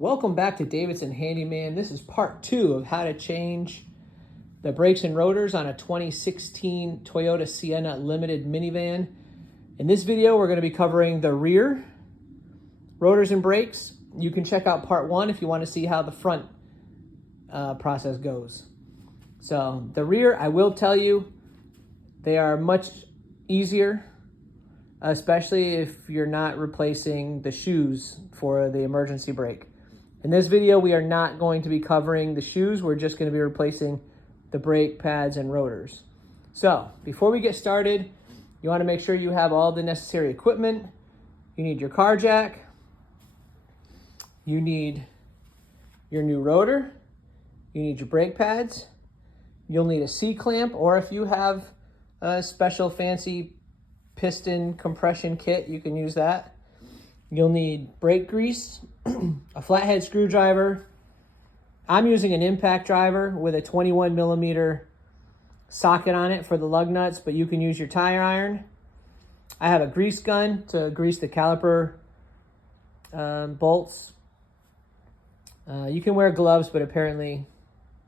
Welcome back to Davidson Handyman. This is part 2 of how to change the brakes and rotors on a 2016 Toyota Sienna Limited Minivan. In this video, we're going to be covering the rear rotors and brakes. You can check out part 1 if you want to see how the front process goes. So the rear, I will tell you, they are much easier, especially if you're not replacing the shoes for the emergency brake. In this video, we are not going to be covering the shoes. We're just going to be replacing the brake pads and rotors. So before we get started, you want to make sure you have all the necessary equipment. You need your car jack. You need your new rotor. You need your brake pads. You'll need a C-clamp, or if you have a special fancy piston compression kit, you can use that. You'll need brake grease, a flathead screwdriver. I'm using an impact driver with a 21 millimeter socket on it for the lug nuts, but you can use your tire iron. I have a grease gun to grease the caliper bolts. You can wear gloves, but apparently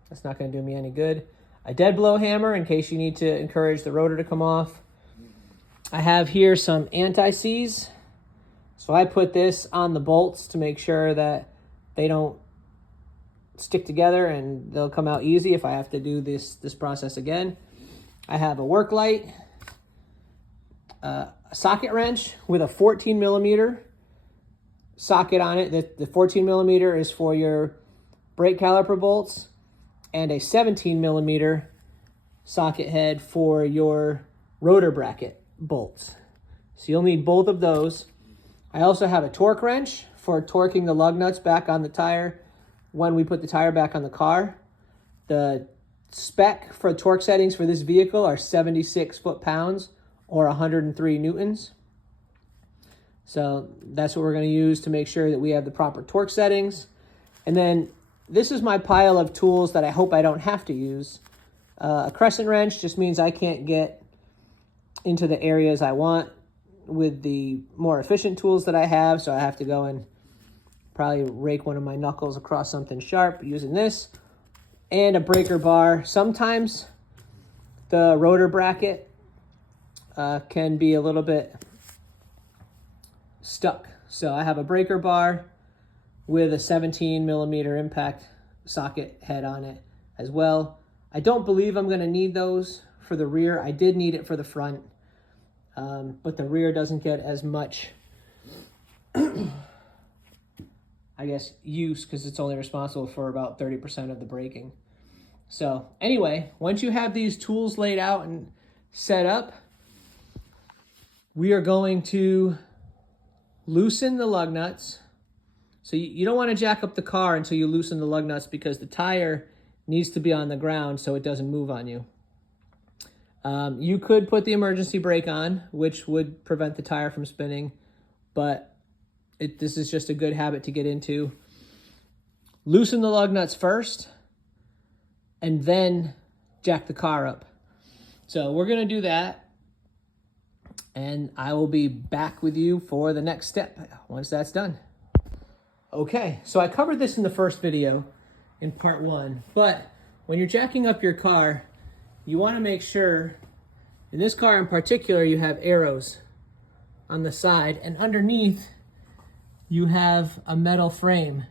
that's not going to do me any good. A dead blow hammer in case you need to encourage the rotor to come off. I have here some anti-seize. So I put this on the bolts to make sure that they don't stick together and they'll come out easy if I have to do this process again. I have a work light, a socket wrench with a 14 millimeter socket on it. The 14 millimeter is for your brake caliper bolts, and a 17 millimeter socket head for your rotor bracket bolts. So you'll need both of those. I also have a torque wrench for torquing the lug nuts back on the tire when we put the tire back on the car. The spec for torque settings for this vehicle are 76 foot-pounds or 103 newtons. So that's what we're going to use to make sure that we have the proper torque settings. And then this is my pile of tools that I hope I don't have to use. A crescent wrench just means I can't get into the areas I want with the more efficient tools that I have, so I have to go and probably rake one of my knuckles across something sharp using this. And a breaker bar. Sometimes the rotor bracket can be a little bit stuck. So I have a breaker bar with a 17 millimeter impact socket head on it as well. I don't believe I'm going to need those for the rear. I did need it for the front. But the rear doesn't get as much, I guess, use because it's only responsible for about 30% of the braking. So anyway, once you have these tools laid out and set up, we are going to loosen the lug nuts. So you don't want to jack up the car until you loosen the lug nuts because the tire needs to be on the ground so it doesn't move on you. You could put the emergency brake on, which would prevent the tire from spinning, but this is just a good habit to get into. Loosen the lug nuts first, and then jack the car up. So we're going to do that, and I will be back with you for the next step once that's done. Okay, so I covered this in the first video in part 1, but when you're jacking up your car, you want to make sure, in this car in particular, you have arrows on the side, and underneath you have a metal frame.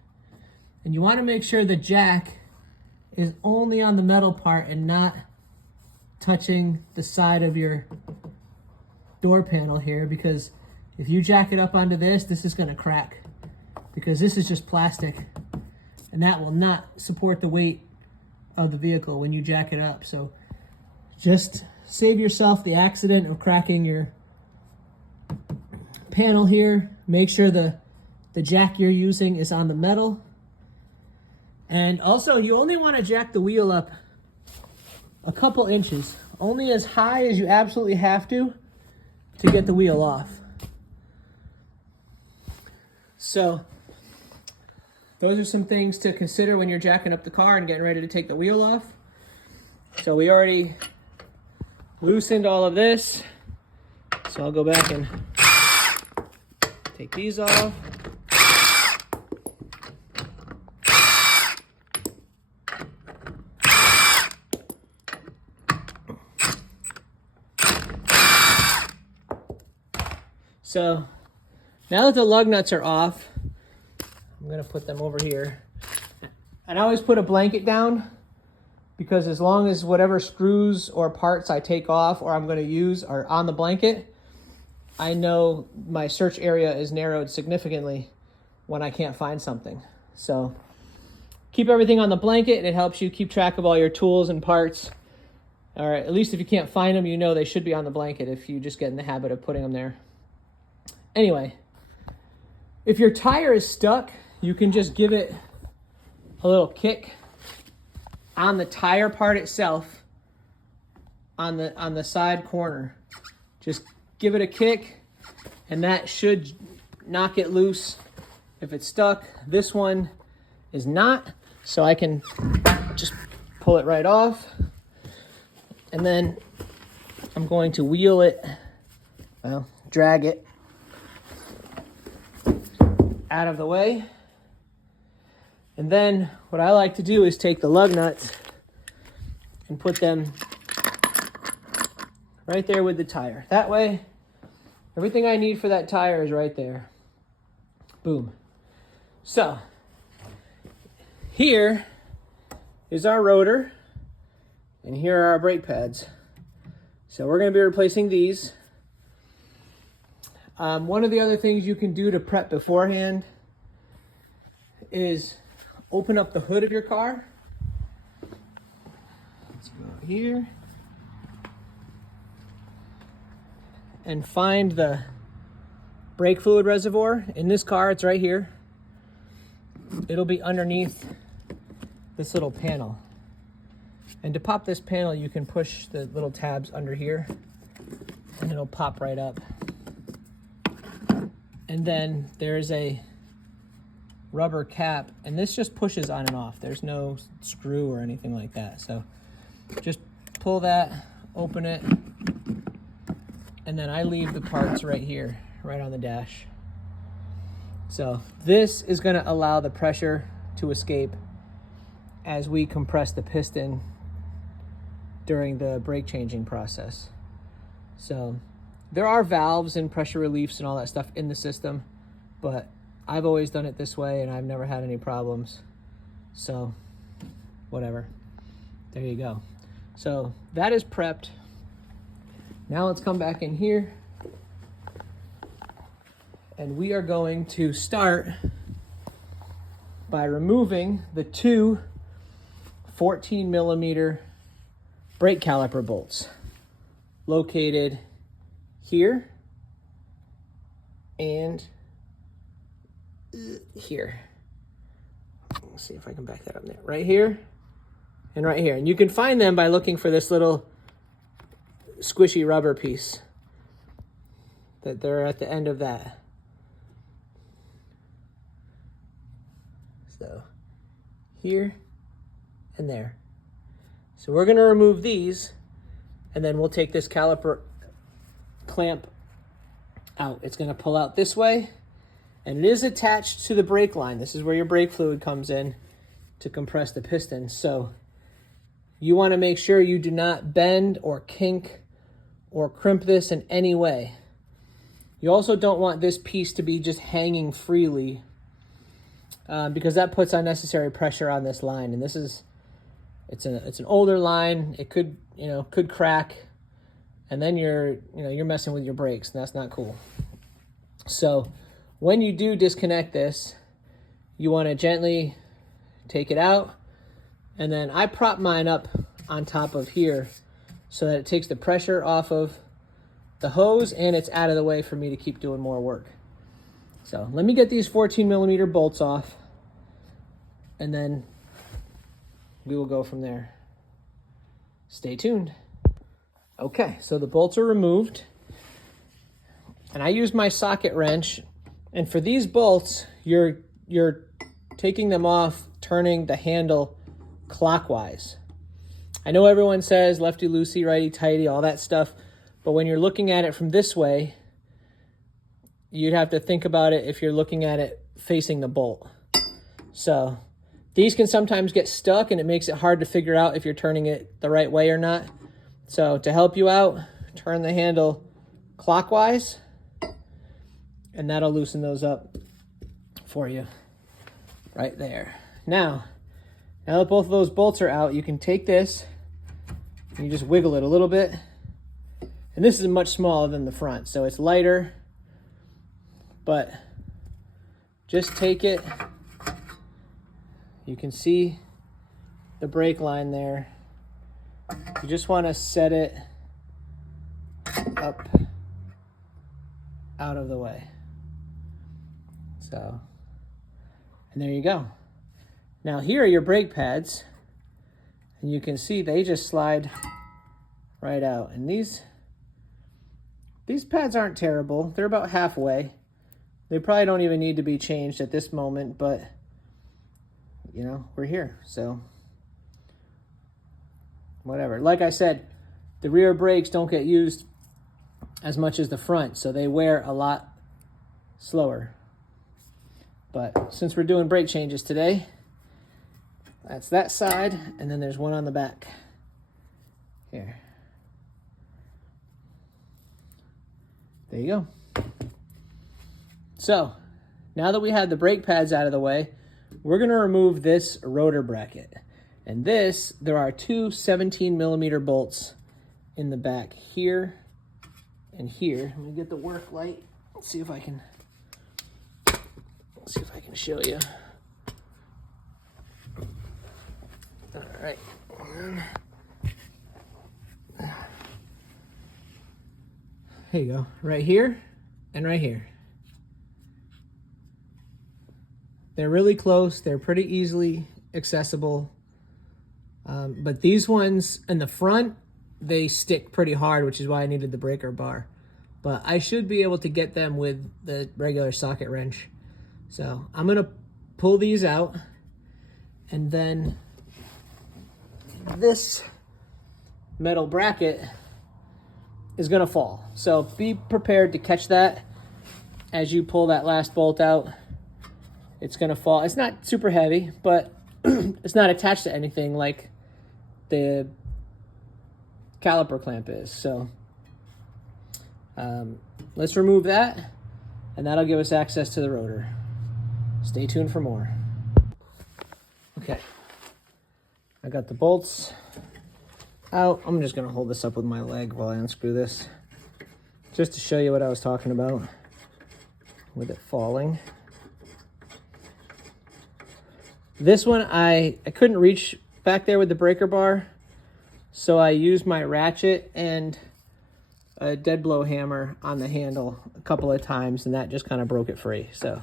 And you want to make sure the jack is only on the metal part and not touching the side of your door panel here, because if you jack it up onto this is going to crack, because this is just plastic, and that will not support the weight of the vehicle when you jack it up. So just save yourself the accident of cracking your panel here. Make sure the jack you're using is on the metal. And also, you only want to jack the wheel up a couple inches, only as high as you absolutely have to get the wheel off. So those are some things to consider when you're jacking up the car and getting ready to take the wheel off. So we already loosened all of this, so I'll go back and take these off. So now that the lug nuts are off, I'm gonna put them over here. And I always put a blanket down because as long as whatever screws or parts I take off or I'm gonna use are on the blanket, I know my search area is narrowed significantly when I can't find something. So keep everything on the blanket and it helps you keep track of all your tools and parts. Or at least if you can't find them, you know they should be on the blanket if you just get in the habit of putting them there. Anyway, if your tire is stuck, you can just give it a little kick on the tire part itself on the side corner. Just give it a kick and that should knock it loose if it's stuck. This one is not, so I can just pull it right off. And then I'm going to wheel it, well, drag it out of the way. And then what I like to do is take the lug nuts and put them right there with the tire. That way, everything I need for that tire is right there. Boom. So, here is our rotor, and here are our brake pads. So we're going to be replacing these. One of the other things you can do to prep beforehand is open up the hood of your car. Let's go here and find the brake fluid reservoir. In this car, it's right here. It'll be underneath this little panel. And to pop this panel, you can push the little tabs under here and it'll pop right up. And then there's a rubber cap, and this just pushes on and off. There's no screw or anything like that. So just pull that, open it, and then I leave the parts right here, right on the dash. So this is going to allow the pressure to escape as we compress the piston during the brake changing process. So there are valves and pressure reliefs and all that stuff in the system, but I've always done it this way and I've never had any problems. So whatever, there you go. So that is prepped. Now let's come back in here and we are going to start by removing the two 14mm brake caliper bolts located here and here. Let's see if I can back that up there. Right here and right here. And you can find them by looking for this little squishy rubber piece that they're at the end of that. So here and there. So we're going to remove these and then we'll take this caliper clamp out. It's going to pull out this way and it is attached to the brake line. This is where your brake fluid comes in to compress the piston. So you want to make sure you do not bend or kink or crimp this in any way. You also don't want this piece to be just hanging freely because that puts unnecessary pressure on this line. And this is, it's an older line. It could, could crack, and then you're messing with your brakes, and that's not cool. So when you do disconnect this, you want to gently take it out, and then I prop mine up on top of here so that it takes the pressure off of the hose and it's out of the way for me to keep doing more work. So let me get these 14mm bolts off and then we will go from there. Stay tuned. Okay, so the bolts are removed and I use my socket wrench, and for these bolts, you're taking them off, turning the handle clockwise. I know everyone says lefty loosey, righty tighty, all that stuff, but when you're looking at it from this way, you'd have to think about it if you're looking at it facing the bolt. So these can sometimes get stuck and it makes it hard to figure out if you're turning it the right way or not. So to help you out, turn the handle clockwise And that'll loosen those up for you right there. Now that both of those bolts are out, you can take this and you just wiggle it a little bit. And this is much smaller than the front, so it's lighter, but just take it. You can see the brake line there. You just want to set it up out of the way. So, and there you go. Now here are your brake pads, and you can see they just slide right out. And these pads aren't terrible. They're about halfway. They probably don't even need to be changed at this moment, but you know, we're here, so whatever. Like I said, the rear brakes don't get used as much as the front, so they wear a lot slower. But since we're doing brake changes today, that's that side, and then there's one on the back here. There you go. So now that we have the brake pads out of the way, we're going to remove this rotor bracket. And this, there are two 17mm bolts in the back here and here. Let me get the work light. Let's see if I can show you. All right. Here you go. Right here and right here. They're really close. They're pretty easily accessible. But these ones in the front, they stick pretty hard, which is why I needed the breaker bar. But I should be able to get them with the regular socket wrench. So I'm going to pull these out, and then this metal bracket is going to fall. So be prepared to catch that as you pull that last bolt out. It's going to fall. It's not super heavy, but it's not attached to anything like the caliper clamp is. So let's remove that, and that'll give us access to the rotor. Stay tuned for more. Okay, I got the bolts out. I'm just going to hold this up with my leg while I unscrew this, just to show you what I was talking about with it falling. This one, I couldn't reach back there with the breaker bar, so I used my ratchet and a dead blow hammer on the handle a couple of times, and that just kind of broke it free. So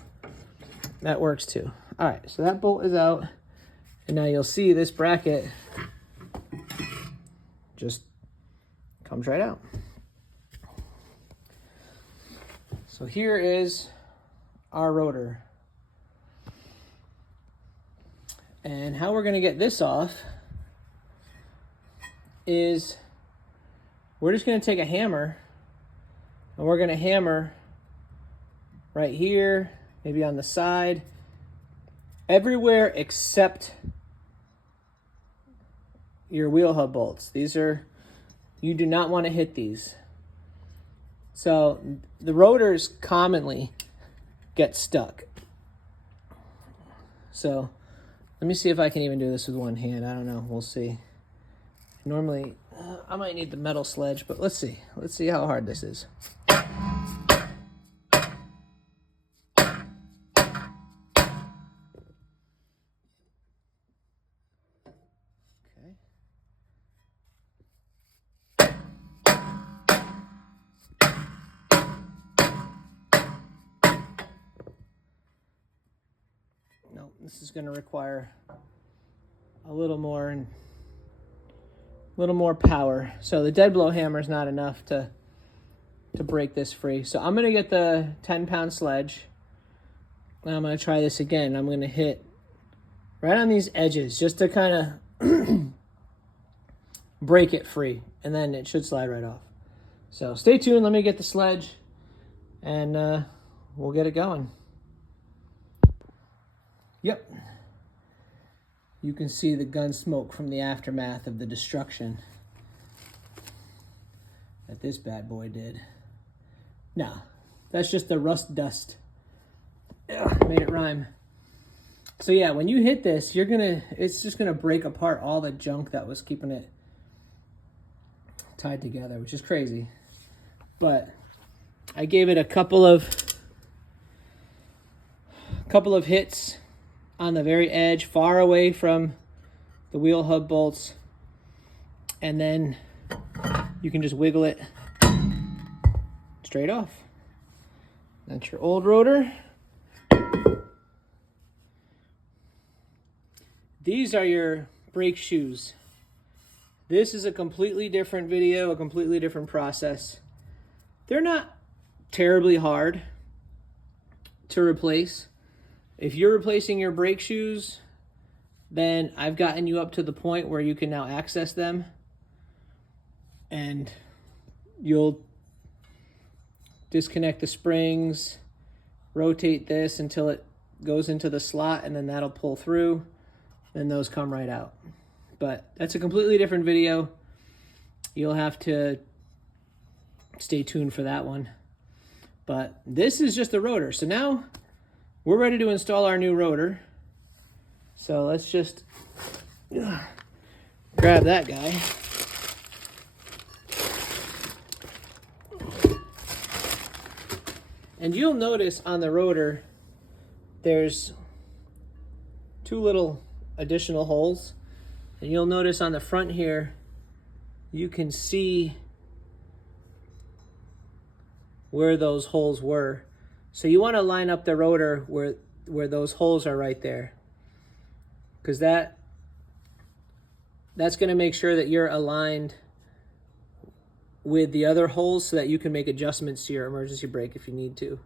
that works too. All right, so that bolt is out, and now you'll see this bracket just comes right out. So here is our rotor. And how we're going to get this off is we're just going to take a hammer, and we're going to hammer right here, maybe on the side, everywhere except your wheel hub bolts. These are, you do not want to hit these. So the rotors commonly get stuck. So let me see if I can even do this with one hand. I don't know. We'll see. Normally, I might need the metal sledge, but let's see. Let's see how hard this is. No, this is going to require a little more power. So the dead blow hammer is not enough to break this free. So I'm going to get the 10-pound sledge, and I'm going to try this again. I'm going to hit right on these edges just to kind of break it free, and then it should slide right off. So stay tuned. Let me get the sledge, and we'll get it going. Yep. You can see the gun smoke from the aftermath of the destruction that this bad boy did. Now, That's just the rust dust. Ugh, made it rhyme. So yeah, when you hit this, it's just gonna break apart all the junk that was keeping it tied together, which is crazy. But I gave it a couple of hits on the very edge, far away from the wheel hub bolts, and then you can just wiggle it straight off. That's your old rotor. These are your brake shoes. This is a completely different video, a completely different process. They're not terribly hard to replace. If you're replacing your brake shoes, then I've gotten you up to the point where you can now access them, and you'll disconnect the springs, rotate this until it goes into the slot, and then that'll pull through, then those come right out. But that's a completely different video. You'll have to stay tuned for that one. But this is just the rotor. So now we're ready to install our new rotor. So let's just grab that guy. And you'll notice on the rotor, there's two little additional holes. And you'll notice on the front here, you can see where those holes were. So you want to line up the rotor where those holes are right there, because that's going to make sure that you're aligned with the other holes so that you can make adjustments to your emergency brake if you need to.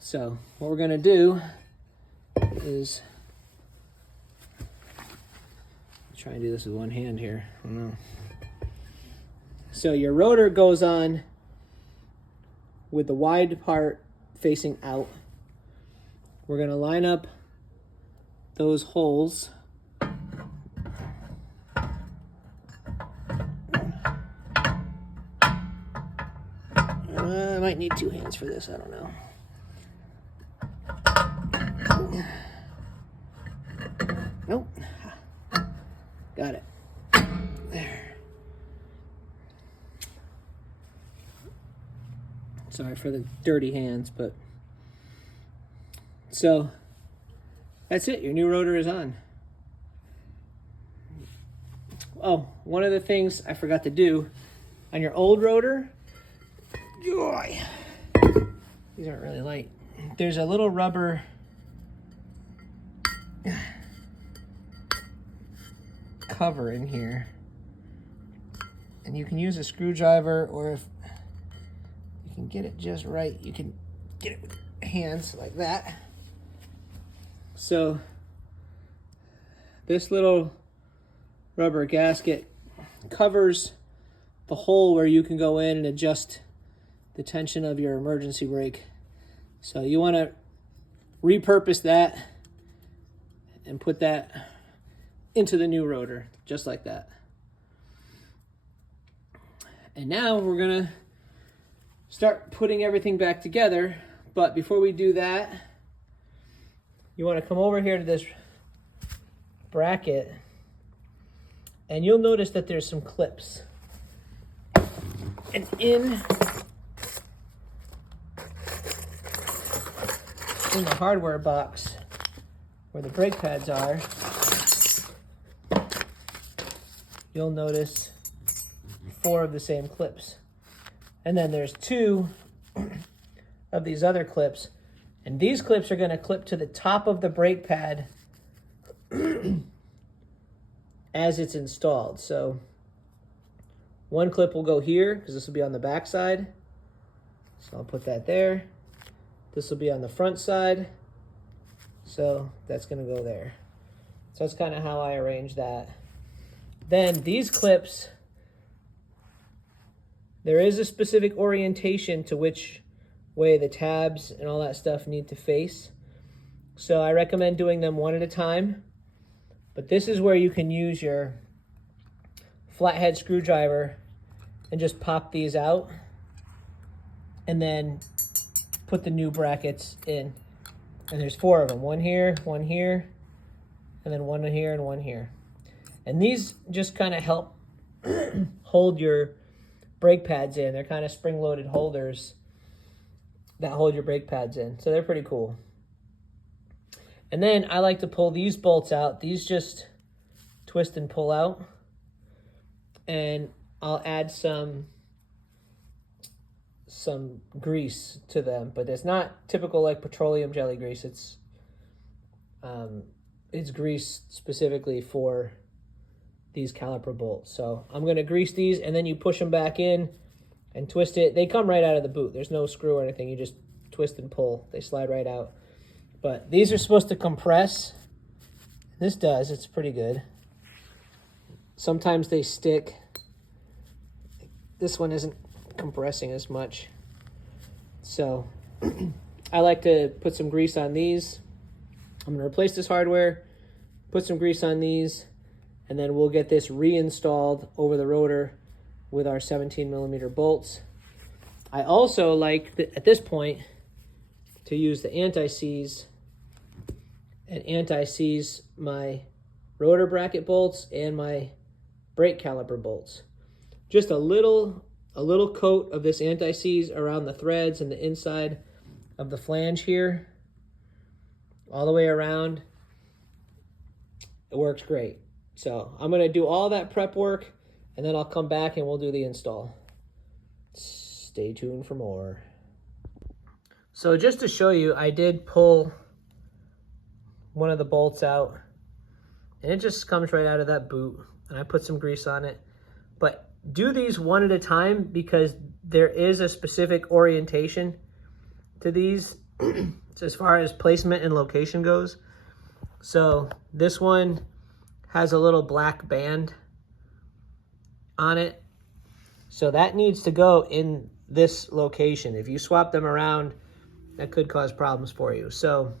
So what we're going to do is try and do this with one hand here. I don't know. So your rotor goes on with the wide part facing out. We're going to line up those holes. I might need two hands for this, I don't know. Nope. Got it. There. Sorry for the dirty hands, but so that's it. Your new rotor is on. Oh, one of the things I forgot to do on your old rotor, joy, these aren't really light. There's a little rubber cover in here, and you can use a screwdriver, or if you can get it just right, you can get it with your hands like that. So this little rubber gasket covers the hole where you can go in and adjust the tension of your emergency brake. So you want to repurpose that and put that into the new rotor, just like that. And now we're gonna start putting everything back together. But before we do that, you want to come over here to this bracket, and you'll notice that there's some clips. And in the hardware box where the brake pads are, you'll notice 4 of the same clips. And then there's 2 of these other clips. And these clips are going to clip to the top of the brake pad as it's installed. So one clip will go here because this will be on the back side. So I'll put that there. This will be on the front side. So that's going to go there. So that's kind of how I arrange that. Then these clips, there is a specific orientation to which way the tabs and all that stuff need to face. So I recommend doing them one at a time. But this is where you can use your flathead screwdriver and just pop these out. and then put the new brackets in. And there's 4 of them, one here, and then one here and one here. And these just kind of help hold your brake pads in. They're kind of spring-loaded holders that hold your brake pads in. So they're pretty cool. And then I like to pull these bolts out. These just twist and pull out. And I'll add some grease to them, but it's not typical like petroleum jelly grease. It's grease specifically for these caliper bolts. So I'm going to grease these, and then you push them back in and twist it. They come right out of the boot. There's no screw or anything. You just twist and pull. They slide right out. But these are supposed to compress. This does. It's pretty good. Sometimes they stick. This one isn't compressing as much. So I like to put some grease on these. I'm going to replace this hardware, put some grease on these, and then we'll get this reinstalled over the rotor with our 17mm bolts. I also like, at this point, to use the anti-seize and anti-seize my rotor bracket bolts and my brake caliper bolts. Just a little coat of this anti-seize around the threads and the inside of the flange here, all the way around. It works great. So I'm going to do all that prep work, and then I'll come back and we'll do the install. Stay tuned for more. So just to show you, I did pull one of the bolts out, and it just comes right out of that boot, and I put some grease on it. But do these one at a time, because there is a specific orientation to these as far as placement and location goes. So this one has a little black band on it. So that needs to go in this location. If you swap them around, that could cause problems for you. So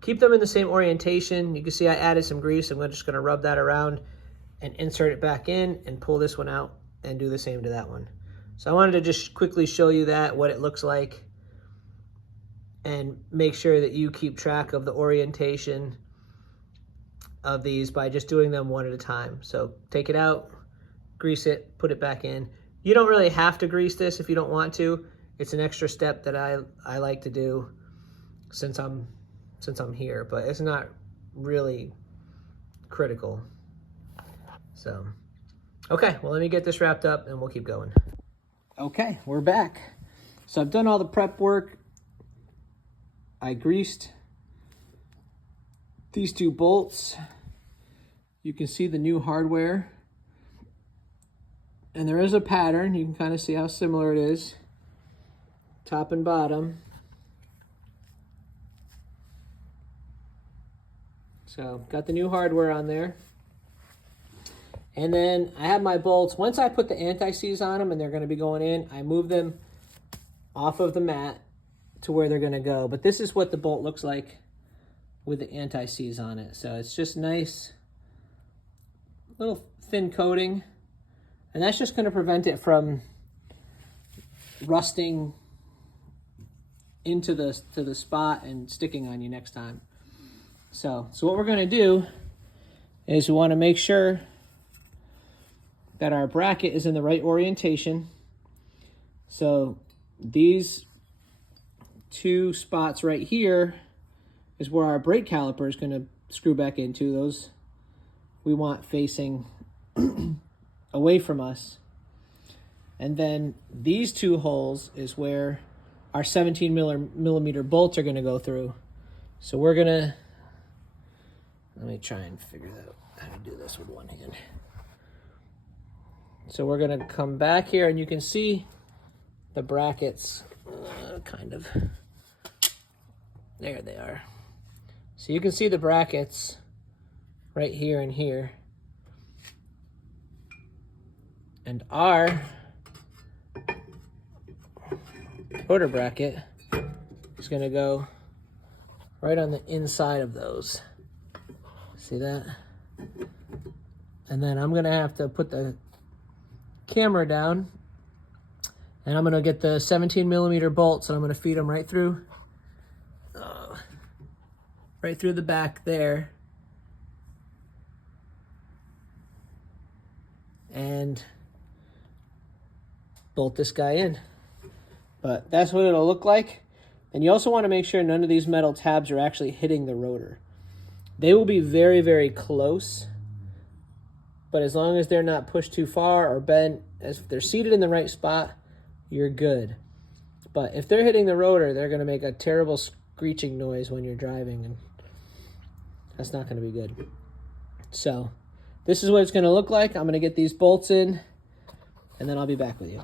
keep them in the same orientation. You can see I added some grease. I'm just going to rub that around and insert it back in and pull this one out and do the same to that one. So I wanted to just quickly show you that, what it looks like, and make sure that you keep track of the orientation of these by just doing them one at a time. So take it out, grease it, put it back in. You don't really have to grease this if you don't want to. It's an extra step that I like to do since I'm here, but it's not really critical. So, okay, well, let me get this wrapped up and we'll keep going. Okay, we're back. So I've done all the prep work. I greased these 2 bolts. You can see the new hardware. And there is a pattern. You can kind of see how similar it is, top and bottom. So got the new hardware on there. And then I have my bolts. Once I put the anti-seize on them and they're going to be going in, I move them off of the mat to where they're going to go. But this is what the bolt looks like with the anti-seize on it. So it's just nice, little thin coating. And that's just going to prevent it from rusting into the spot and sticking on you next time. So what we're going to do is we want to make sure that our bracket is in the right orientation. So these 2 spots right here is where our brake caliper is going to screw back into. Those we want facing away from us. And then these 2 holes is where our 17mm bolts are going to go through. So we're going to, let me try and figure out how to do this with one hand. So we're going to come back here, and you can see the brackets, kind of. There they are. So you can see the brackets right here and here. And our rotor bracket is going to go right on the inside of those. See that? And then I'm going to have to put the camera down And I'm gonna get the 17 millimeter bolts and I'm gonna feed them right through the back there. And bolt this guy in. But that's what it'll look like. And you also want to make sure none of these metal tabs are actually hitting the rotor. They will be very, very close, but as long as they're not pushed too far or bent, if they're seated in the right spot, you're good. But if they're hitting the rotor, they're going to make a terrible screeching noise when you're driving, and that's not going to be good. So this is what it's going to look like. I'm going to get these bolts in, and then I'll be back with you.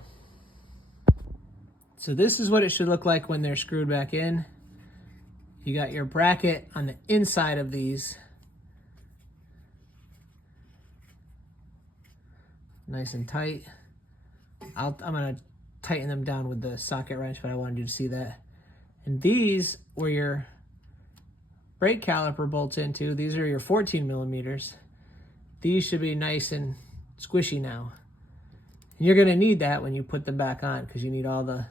So this is what it should look like when they're screwed back in. You got your bracket on the inside of these. Nice and tight. I'm going to tighten them down with the socket wrench, but I wanted you to see that. And these, where your brake caliper bolts into, these are your 14 millimeters. These should be nice and squishy now. And you're going to need that when you put them back on, because you need all the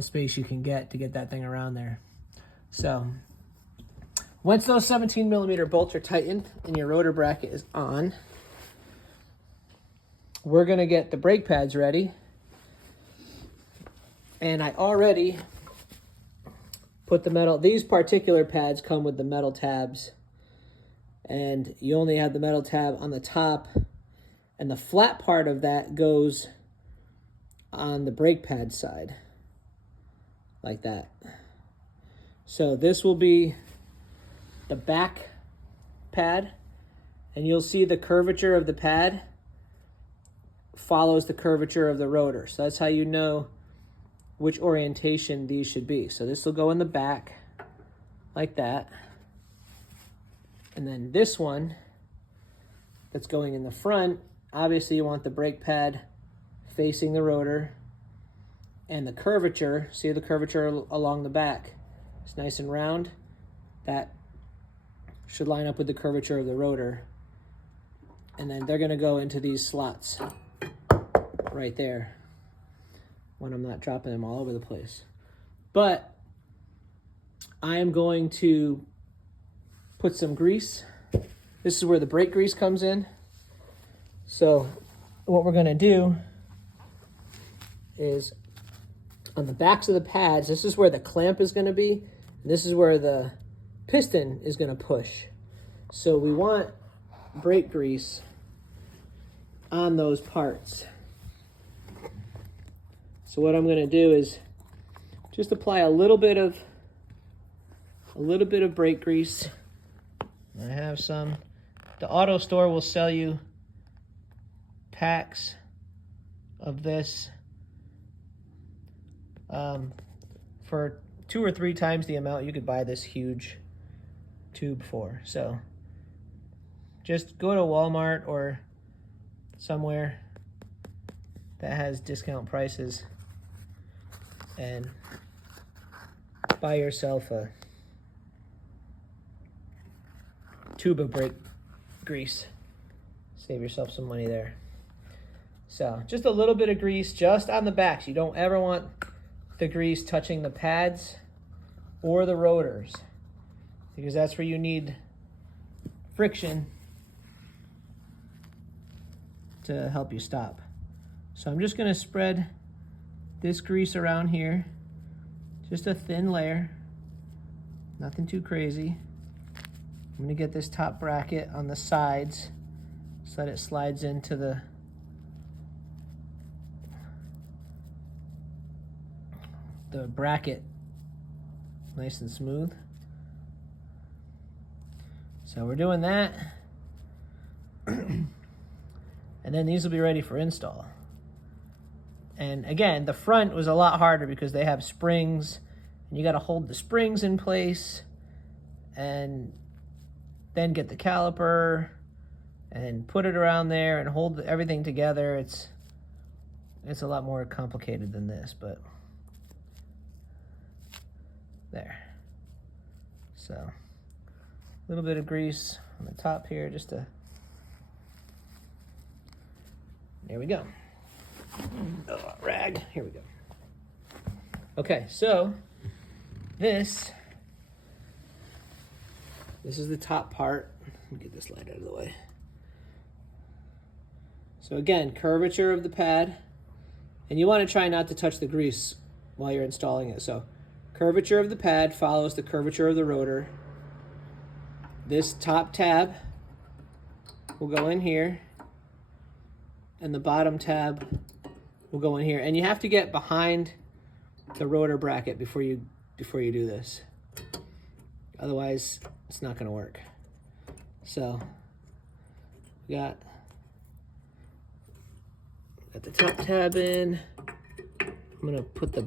space you can get to get that thing around there. So once those 17 millimeter bolts are tightened and your rotor bracket is on, we're going to get the brake pads ready. And I already put the metal, these particular pads come with the metal tabs, and you only have the metal tab on the top, and the flat part of that goes on the brake pad side, like that. So this will be the back pad, and you'll see the curvature of the pad follows the curvature of the rotor. So that's how you know which orientation these should be. So this will go in the back like that. And then this one that's going in the front, obviously you want the brake pad facing the rotor, and the curvature, see the curvature along the back? It's nice and round. That should line up with the curvature of the rotor. And then they're gonna go into these slots right there when I'm not dropping them all over the place. But I am going to put some grease. This is where the brake grease comes in. So what we're gonna do is on the backs of the pads, this is where the clamp is gonna be, and this is where the piston is gonna push. So we want brake grease on those parts. So what I'm gonna do is just apply a little bit of brake grease. I have some. The auto store will sell you packs of this for 2 or 3 times the amount you could buy this huge tube for. So just go to Walmart or somewhere that has discount prices and buy yourself a tube of brake grease. Save yourself some money there. So just a little bit of grease just on the backs. You don't ever want the grease touching the pads or the rotors, because that's where you need friction to help you stop. So I'm just gonna spread this grease around here, just a thin layer, nothing too crazy. I'm gonna get this top bracket on the sides so that it slides into the bracket nice and smooth. So we're doing that. And then these will be ready for install. And again, the front was a lot harder because they have springs, and you got to hold the springs in place and then get the caliper and put it around there and hold everything together. It's a lot more complicated than this, but there. So a little bit of grease on the top here, just to, there we go. Rag. Here we go. Okay, so this is the top part. Let me get this light out of the way. So again, curvature of the pad, and you want to try not to touch the grease while you're installing it. So curvature of the pad follows the curvature of the rotor. This top tab will go in here, and the bottom tab will go in here. And you have to get behind the rotor bracket before you do this. Otherwise, it's not going to work. So we got the top tab in. I'm going to put the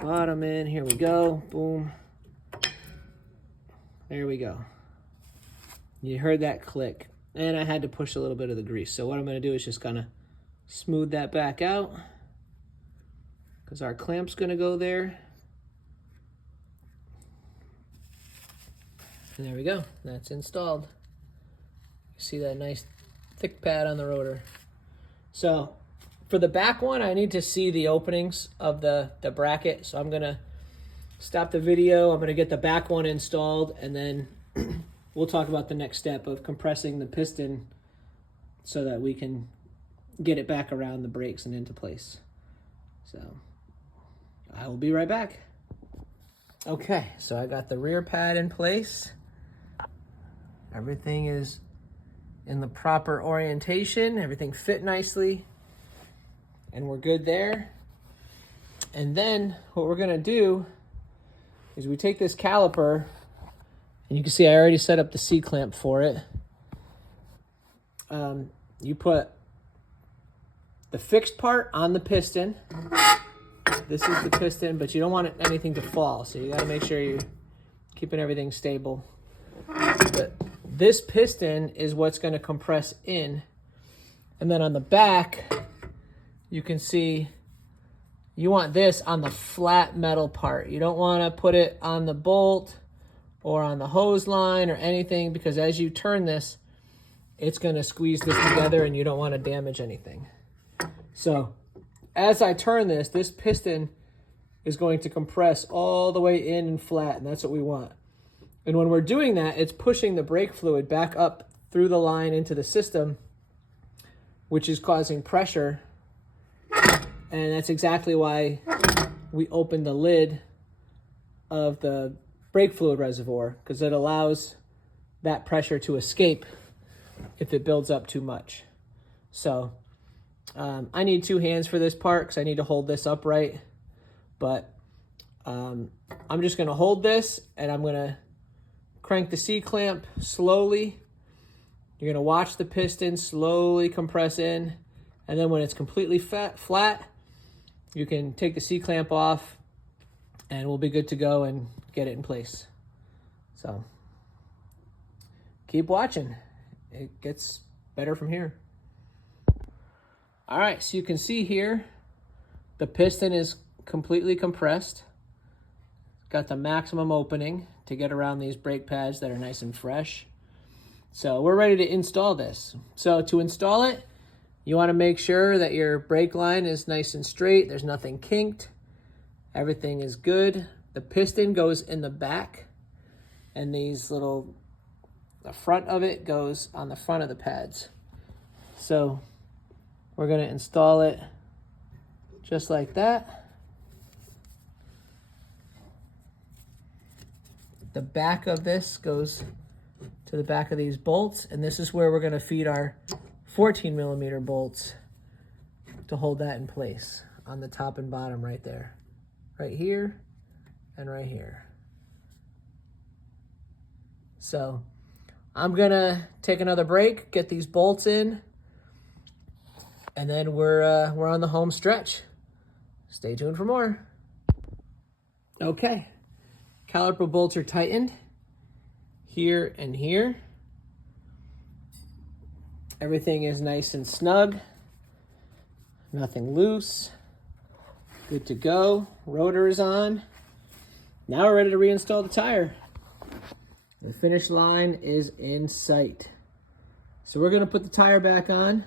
bottom in. Here we go. Boom. There we go. You heard that click. And I had to push a little bit of the grease. So what I'm going to do is just kind of smooth that back out, because our clamp's going to go there. And there we go. That's installed. You see that nice thick pad on the rotor. So for the back one, I need to see the openings of the bracket. So I'm going to stop the video. I'm going to get the back one installed, and then we'll talk about the next step of compressing the piston so that we can get it back around the brakes and into place. So I will be right back. Okay, so I got the rear pad in place. Everything is in the proper orientation. Everything fit nicely, and we're good there. And then what we're gonna do is we take this caliper, and you can see I already set up the C-clamp for it. You put the fixed part on the piston. This is the piston, but you don't want anything to fall, so you gotta make sure you're keeping everything stable. But this piston is what's gonna compress in. And then on the back, you can see you want this on the flat metal part. You don't wanna put it on the bolt or on the hose line or anything, because as you turn this, it's gonna squeeze this together and you don't wanna damage anything. So as I turn this, this piston is going to compress all the way in and flat, and that's what we want. And when we're doing that, it's pushing the brake fluid back up through the line into the system, which is causing pressure. And that's exactly why we opened the lid of the brake fluid reservoir, because it allows that pressure to escape if it builds up too much. So I need two hands for this part because I need to hold this upright, but I'm just going to hold this, and I'm going to crank the C-clamp slowly. You're going to watch the piston slowly compress in, and then when it's completely flat, you can take the C-clamp off, and we'll be good to go and get it in place. So keep watching. It gets better from here. All right, so you can see here, the piston is completely compressed. Got the maximum opening to get around these brake pads that are nice and fresh. So we're ready to install this. So to install it, you want to make sure that your brake line is nice and straight. There's nothing kinked. Everything is good. The piston goes in the back, and the front of it goes on the front of the pads. So we're going to install it just like that. The back of this goes to the back of these bolts, and this is where we're going to feed our 14mm bolts to hold that in place on the top and bottom right there. Right here and right here. So I'm going to take another break, get these bolts in, and then we're on the home stretch. Stay tuned for more. Okay, caliper bolts are tightened here and here. Everything is nice and snug. Nothing loose. Good to go. Rotor is on. Now we're ready to reinstall the tire. The finish line is in sight. So we're gonna put the tire back on.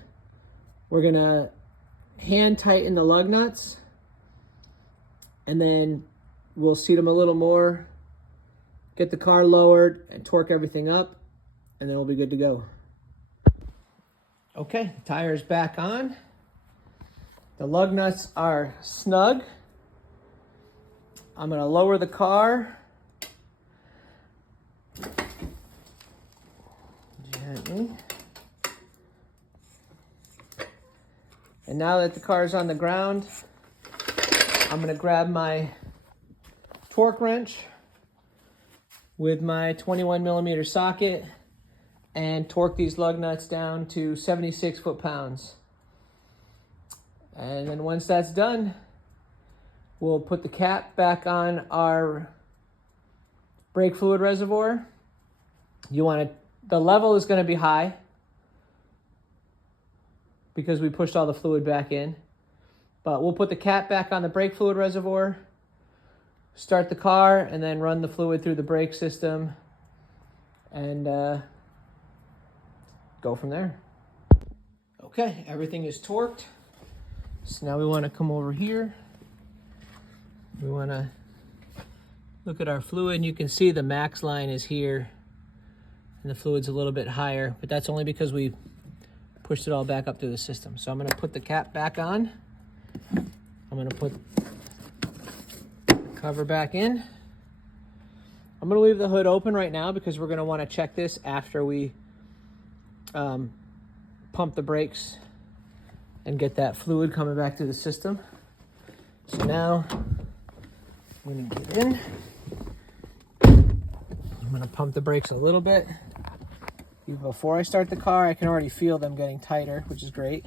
We're gonna hand tighten the lug nuts, and then we'll seat them a little more, get the car lowered and torque everything up, and then we'll be good to go. Okay, the tire is back on. The lug nuts are snug. I'm gonna lower the car gently. And now that the car is on the ground, I'm gonna grab my torque wrench with my 21 millimeter socket and torque these lug nuts down to 76 foot-pounds. And then once that's done, we'll put the cap back on our brake fluid reservoir. The level is gonna be high because we pushed all the fluid back in. But we'll put the cap back on the brake fluid reservoir, start the car, and then run the fluid through the brake system and go from there. Okay, everything is torqued. So now we want to come over here. We want to look at our fluid, and you can see the max line is here and the fluid's a little bit higher, but that's only because we pushed it all back up through the system. So I'm going to put the cap back on. I'm going to put the cover back in. I'm going to leave the hood open right now because we're going to want to check this after we pump the brakes and get that fluid coming back to the system. So now I'm going to get in. I'm going to pump the brakes a little bit. Even before I start the car, I can already feel them getting tighter, which is great.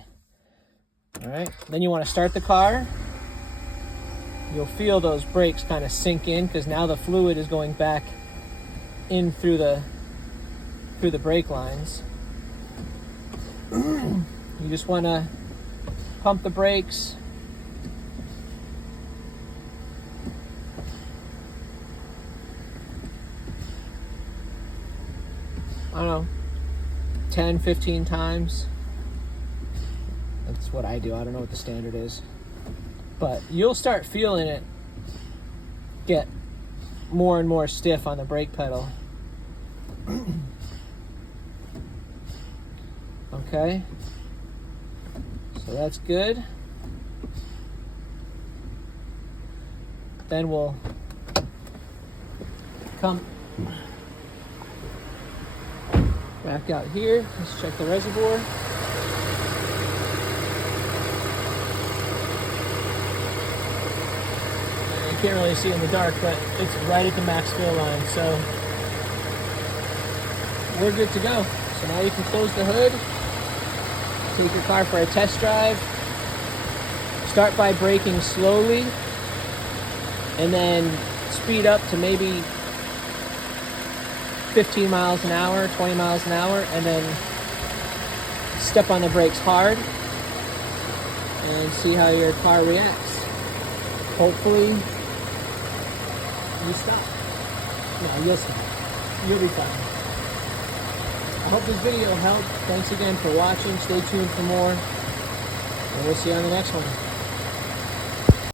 All right, then you want to start the car. You'll feel those brakes kind of sink in because now the fluid is going back in through the brake lines. You just want to pump the brakes. I don't know, 10, 15 times. That's what I do. I don't know what the standard is. But you'll start feeling it get more and more stiff on the brake pedal. Okay. So that's good. Then we'll come back out here. Let's check the reservoir. You can't really see in the dark, but it's right at the max fill line, so we're good to go. So now you can close the hood, take your car for a test drive, start by braking slowly, and then speed up to maybe 15 miles an hour, 20 miles an hour, and then step on the brakes hard and see how your car reacts. Hopefully, you stop. No, you'll stop. You'll be fine. I hope this video helped. Thanks again for watching. Stay tuned for more, and we'll see you on the next one.